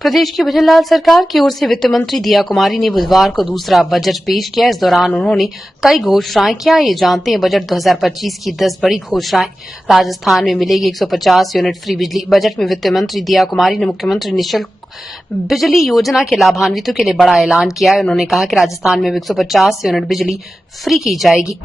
प्रदेश की भजनलाल सरकार की ओर से वित्त मंत्री दिया कुमारी ने बुधवार को दूसरा बजट पेश किया। इस दौरान उन्होंने कई घोषणाएं किया। ये जानते हैं बजट 2025 की 10 बड़ी घोषणाएं। राजस्थान में मिलेगी 150 यूनिट फ्री बिजली। बजट में वित्त मंत्री दिया कुमारी ने मुख्यमंत्री निःशुल्क बिजली योजना के लाभान्वितों के लिए बड़ा ऐलान किया है। उन्होंने कहा कि राजस्थान में 150 यूनिट बिजली फ्री की जाएगी।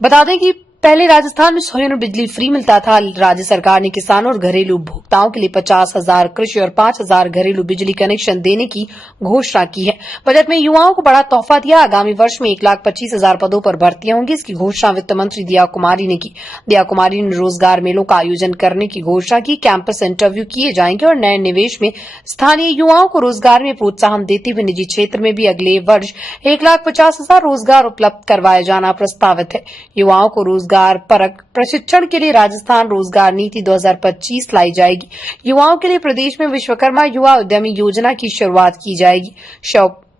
बता दें कि पहले राजस्थान में 100 यूनिट बिजली फ्री मिलता था। राज्य सरकार ने किसानों और घरेलू उपभोक्ताओं के लिए 50,000 कृषि और 5,000 घरेलू बिजली कनेक्शन देने की घोषणा की है। बजट में युवाओं को बड़ा तोहफा दिया। आगामी वर्ष में 1,25,000 पदों पर भर्तियां होंगी। इसकी घोषणा वित्त मंत्री दिया कुमारी ने की। दिया कुमारी ने रोजगार मेलों का आयोजन करने की घोषणा की। कैंपस इंटरव्यू किए जाएंगे और नए निवेश में स्थानीय युवाओं को रोजगार में प्रोत्साहन देते हुए निजी क्षेत्र में भी अगले वर्ष 1,50,000 रोजगार उपलब्ध करवाया जाना प्रस्तावित है। युवाओं को रोजगार परक प्रशिक्षण के लिए राजस्थान रोजगार नीति 2025 लाई जाएगी। युवाओं के लिए प्रदेश में विश्वकर्मा युवा उद्यमी योजना की शुरुआत की जाएगी।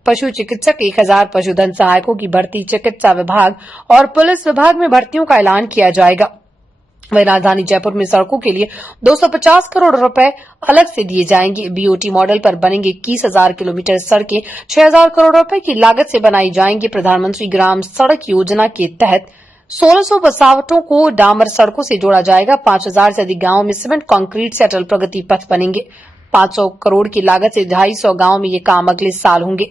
पशु चिकित्सक 1,000 पशुधन सहायकों की भर्ती चिकित्सा विभाग और पुलिस विभाग में भर्तियों का ऐलान किया जाएगा। वहीं राजधानी जयपुर में सड़कों के लिए 250 करोड़ रुपए अलग से दिए जाएंगे। बीओटी मॉडल पर बनेंगे 21,000 किलोमीटर सड़कें 6,000 करोड़ रुपए की लागत से बनाई जाएंगी। प्रधानमंत्री ग्राम सड़क योजना के तहत 1,600 बसावटों को डामर सड़कों से जोड़ा जाएगा। 5,000 से अधिक गांवों में सीमेंट कंक्रीट से अटल प्रगति पथ बनेंगे। 500 करोड़ की लागत से 250 गांवों में ये काम अगले साल होंगे।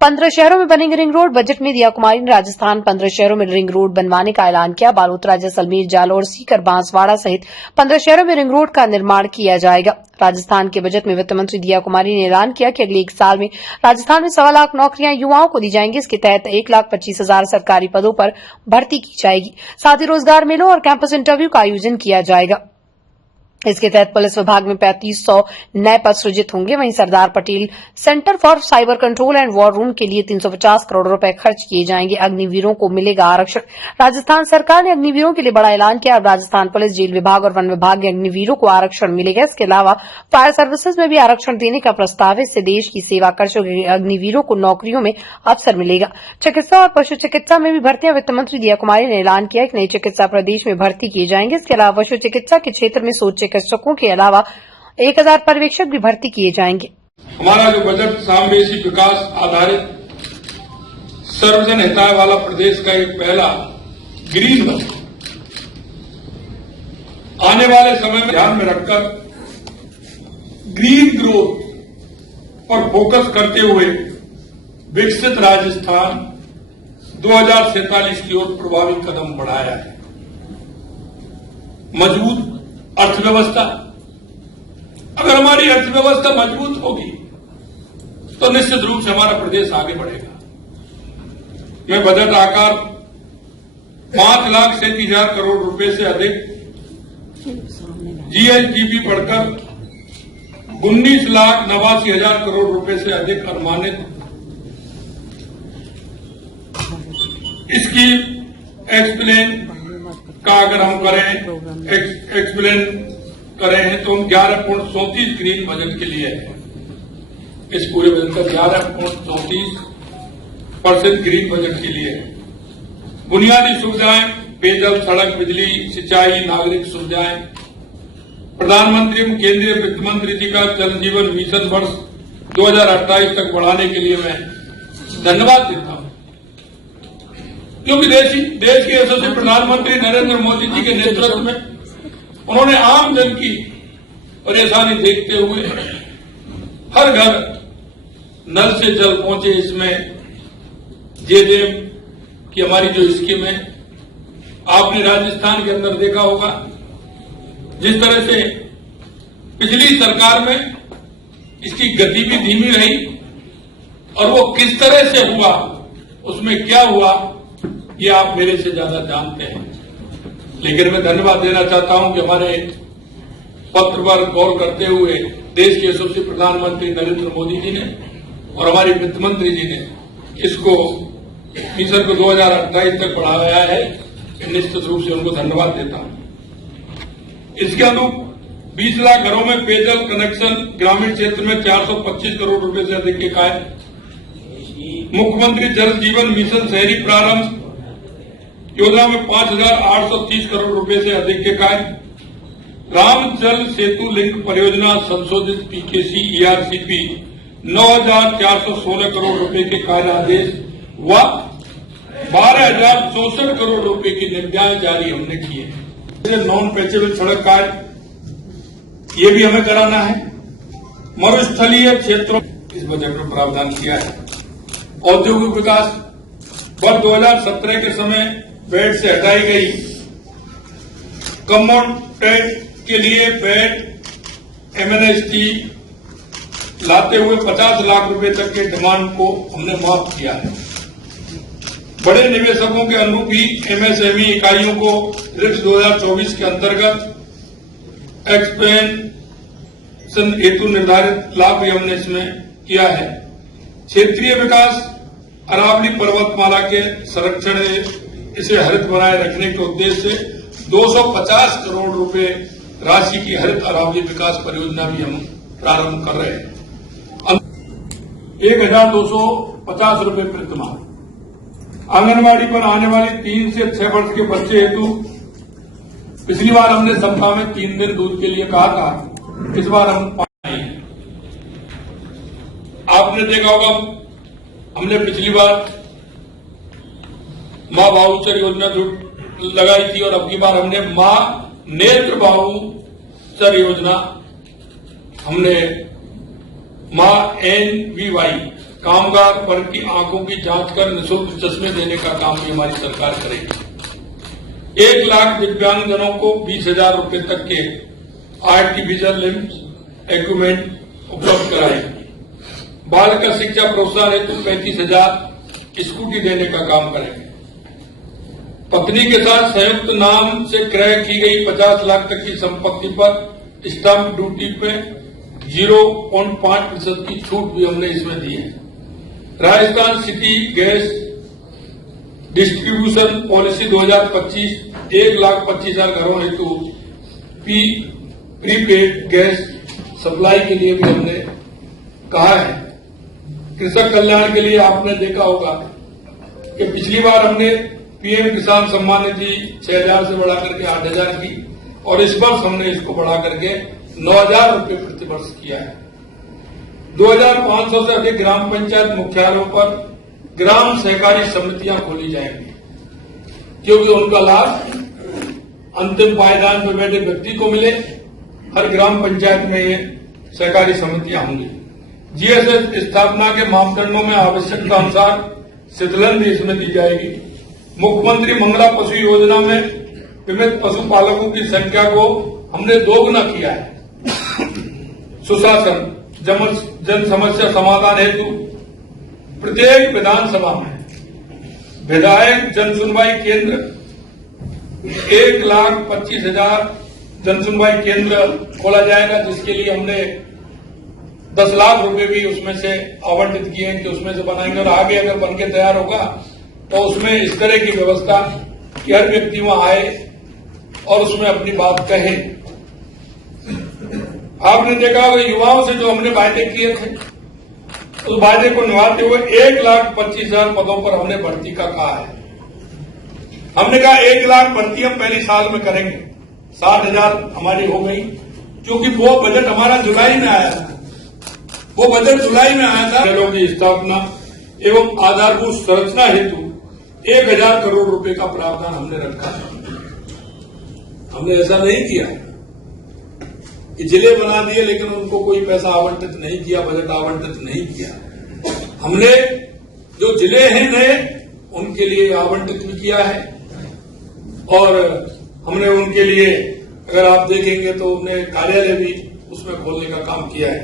15 शहरों में बनेंगे रिंग रोड। बजट में दिया कुमारी ने राजस्थान 15 शहरों में रिंग रोड बनवाने का ऐलान किया। बालोतरा, जैसलमेर, जालौर, सीकर, बांसवाड़ा सहित 15 शहरों में रिंग रोड का निर्माण किया जाएगा। राजस्थान के बजट में वित्त मंत्री दिया कुमारी ने ऐलान किया कि अगले 1 साल में राजस्थान में 1.25 लाख नौकरियां युवाओं को दी जाएंगी। इसके तहत 1,25,000 सरकारी पदों पर भर्ती की जाएगी। साथ ही रोजगार मेलों और कैंपस इंटरव्यू का आयोजन किया जाएगा। इसके तहत पुलिस विभाग में 3,500 नए पद सृजित होंगे। वहीं Sardar Patel centre for cyber control and war room के लिए 350 करोड़ रुपए खर्च किए जाएंगे। अग्निवीरों को मिलेगा आरक्षण। राजस्थान सरकार ने अग्निवीरों के लिए बड़ा ऐलान किया। अब राजस्थान पुलिस, जेल विभाग और वन विभाग के अग्निवीरों को आरक्षण मिलेगा। इसके अलावा फायर सर्विसेज में भी आरक्षण देने का प्रस्ताव है। इससे देश की सेवा कर चुके अग्निवीरों को नौकरियों में अवसर मिलेगा। चिकित्सा और पशु चिकित्सा में भी भर्तियां वित्त मंत्री दिया कुमारी ने ऐलान किया कि नई चिकित्सा प्रदेश में भर्ती किए जाएंगे। इसके अलावा पशु चिकित्सा के क्षेत्र में चिकित्सकों के अलावा 1,000 पर्यवेक्षक भी भर्ती किए जाएंगे। हमारा जो बजट सामवेशी विकास आधारित सर्वजन हिताय वाला प्रदेश का एक पहला ग्रीन बजट आने वाले समय में ध्यान में रखकर ग्रीन ग्रोथ पर फोकस करते हुए विकसित राजस्थान 2047 की ओर प्रभावी कदम बढ़ाया है। मजबूत अर्थव्यवस्था, अगर हमारी अर्थव्यवस्था मजबूत होगी तो निश्चित रूप से हमारा प्रदेश आगे बढ़ेगा। यह बजट आकार 5,37,000 करोड़ रुपए से अधिक, जीएसडीपी बढ़कर 19,89,000 करोड़ रुपए से अधिक अनुमानित। इसकी एक्सप्लेन का अगर हम एक्सप्लेन करें तो हम 11.34 ग्रीन बजट के लिए है। इस पूरे बजट का 11.34% ग्रीन बजट के लिए है। बुनियादी सुविधाएं, पेयजल, सड़क, बिजली, सिंचाई, नागरिक सुविधाएं, प्रधानमंत्री एवं केंद्रीय वित्त मंत्री जी का जल जीवन मिशन वर्ष 2028 तक बढ़ाने के लिए मैं धन्यवाद देता हूं, क्योंकि देश के यशस्वी प्रधानमंत्री नरेंद्र मोदी जी के नेतृत्व में उन्होंने आम जन की परेशानी देखते हुए हर घर नल से जल पहुंचे, इसमें जेजेएम की हमारी जो स्कीम है, आपने राजस्थान के अंदर देखा होगा जिस तरह से पिछली सरकार में इसकी गति भी धीमी रही और वो किस तरह से हुआ, उसमें क्या हुआ, ये आप मेरे से ज्यादा जानते हैं। लेकिन मैं धन्यवाद देना चाहता हूं कि हमारे पत्र पर गौर करते हुए देश के यशस्वी प्रधानमंत्री नरेंद्र मोदी जी ने और हमारे वित्त मंत्री जी ने इसको मिशन को 2028 तक बढ़ाया है। निश्चित रूप से उनको धन्यवाद देता हूं। इसके अनुरूप 20 लाख घरों में पेयजल कनेक्शन, ग्रामीण क्षेत्र में 425 करोड़ रुपए से अधिक के कायम। मुख्यमंत्री जल जीवन मिशन शहरी प्रारंभ योजना में 5,830 करोड़ रुपए से अधिक के कायम। रामजल सेतु लिंक परियोजना संशोधित पीकेसी ईआरसीपी 9,416 करोड़ रुपए के कार्य आदेश व 12,064 करोड़ रुपए की निर्देश जारी हमने किए। नॉन पैचेबल सड़क कार्य ये भी हमें कराना है। मरुस्थलीय क्षेत्रों इस बजट में प्रावधान किया है। औद्योगिक विकास वर्ष 2017 के समय वैट से हटाई गई कमोडिटी के लिए वैट एमएनएसटी लाते हुए 50 लाख रुपए तक के डिमांड को हमने माफ किया है। बड़े निवेशकों के अनुरूप ही एमएसएमई इकाइयों को रिक्स 2024 के अंतर्गत एक्सपेंशन हेतु निर्धारित लाभ भी हमने इसमें किया है। क्षेत्रीय विकास अरावली पर्वतमाला के संरक्षण इसे हरित बनाए रखने के उद्देश्य से 250 करोड़ रुपए राशि की हरित अरावली विकास परियोजना भी हम प्रारंभ कर रहे हैं। 1,250 रुपए प्रतिमाह आंगनबाड़ी पर आने वाले 3 से 6 वर्ष के बच्चे हेतु पिछली बार हमने सप्ताह में 3 दिन दूध के लिए कहा था, इस बार हम 5 हैं। आपने देखा होगा हमने पिछली बार मां बाहुचर योजना लगाई थी और अब की बार हमने मां नेत्र बाहुचर योजना हमने मां NVY कामगार वर्ग की आंखों की जांच कर निःशुल्क चश्मे देने का काम भी हमारी सरकार करेगी। 1 लाख दिव्यांगजनों को 20,000 रुपए तक के आर्टिफिशियल लिम्स इक्विपमेंट उपलब्ध कराएगी। बालिका शिक्षा प्रोत्साहन हेतु 35,000 स्कूटी देने का काम करेंगे। पत्नी के साथ संयुक्त नाम से क्रय की गई 50 लाख तक की संपत्ति पर स्टाम्प ड्यूटी पे 0.5% की छूट भी हमने इसमें दी है। Rajasthan city gas distribution policy 2025 1,25,000 घरों हेतु प्रीपेड गैस सप्लाई के लिए भी हमने कहा है। कृषक कल्याण के लिए आपने देखा होगा कि पिछली बार हमने पीएम किसान सम्मान निधि 6,000 से बढ़ा करके 8,000 की और इस वर्ष हमने इसको बढ़ा करके 9,000 रुपए प्रति वर्ष किया है। 2,500 से अधिक ग्राम पंचायत मुख्यालयों पर ग्राम सहकारी समितियां खोली जाएंगी, क्योंकि उनका लाभ अंतिम पायदान पर बैठे व्यक्ति को मिले। हर ग्राम पंचायत में ये सहकारी समितियां होंगी। जीएसएस स्थापना के मापदंडों में आवश्यकता अनुसार शिथिलन भी इसमें दी जाएगी। मुख्यमंत्री मंगला पशु योजना में बीमित पशुपालकों की संख्या को हमने दोगुना किया है। सुशासन जन समस्या समाधान हेतु प्रत्येक विधानसभा में विधायक जन सुनवाई केंद्र 1,25,000 जन सुनवाई केंद्र खोला जाएगा, जिसके लिए हमने 10 लाख रुपए भी उसमें से आवंटित किए हैं कि उसमें से बनाएंगे और आगे अगर बनके तैयार होगा तो उसमें इस तरह की व्यवस्था कि हर व्यक्ति वहां आए और उसमें अपनी बात कहे। आपने देखा होगा युवाओं से जो हमने वायदे किए थे उस वायदे को निभाते हुए 1,25,000 पदों पर हमने भर्ती का कहा है। हमने कहा 1 लाख भर्ती हम पहले साल में करेंगे, 60,000 हमारी हो गई, क्योंकि वो बजट हमारा जुलाई में आया था। वो बजट जुलाई में आया था। खेलों की स्थापना एवं आधारभूत संरचना हेतु 1,000 करोड़ रुपए का प्रावधान हमने रखा है। हमने ऐसा नहीं किया कि जिले बना दिए लेकिन उनको कोई पैसा आवंटित नहीं किया, बजट आवंटित नहीं किया। हमने जो जिले हैं नए उनके लिए आवंटित भी किया है और हमने उनके लिए अगर आप देखेंगे तो हमने कार्यालय भी उसमें खोलने का काम किया है।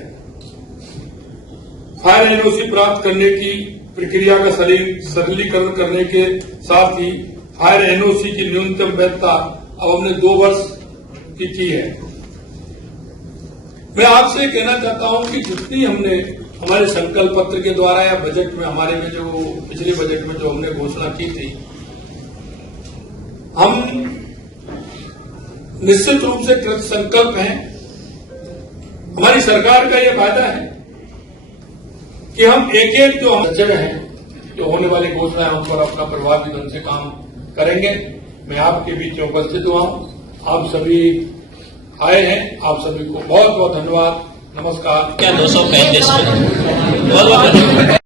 फायर एनओसी प्राप्त करने की प्रक्रिया का सरलीकरण करने के साथ ही फायर एनओसी की न्यूनतम वैधता अब हमने 2 वर्ष की है। मैं आपसे कहना चाहता हूं कि जितनी हमने हमारे संकल्प पत्र के द्वारा या बजट में हमारे में जो पिछले बजट में जो हमने घोषणा की थी, हम निश्चित रूप से कृत संकल्प हैं। हमारी सरकार का यह वादा है कि हम एक एक जो सचेत हैं, जो होने वाली घोषणाएं उन पर अपना प्रभावी ढंग से काम करेंगे। मैं आपके बीच में उपस्थित हुआ हूं। आप सभी आए हैं। आप सभी को बहुत बहुत धन्यवाद। नमस्कार। क्या 235 बहुत बहुत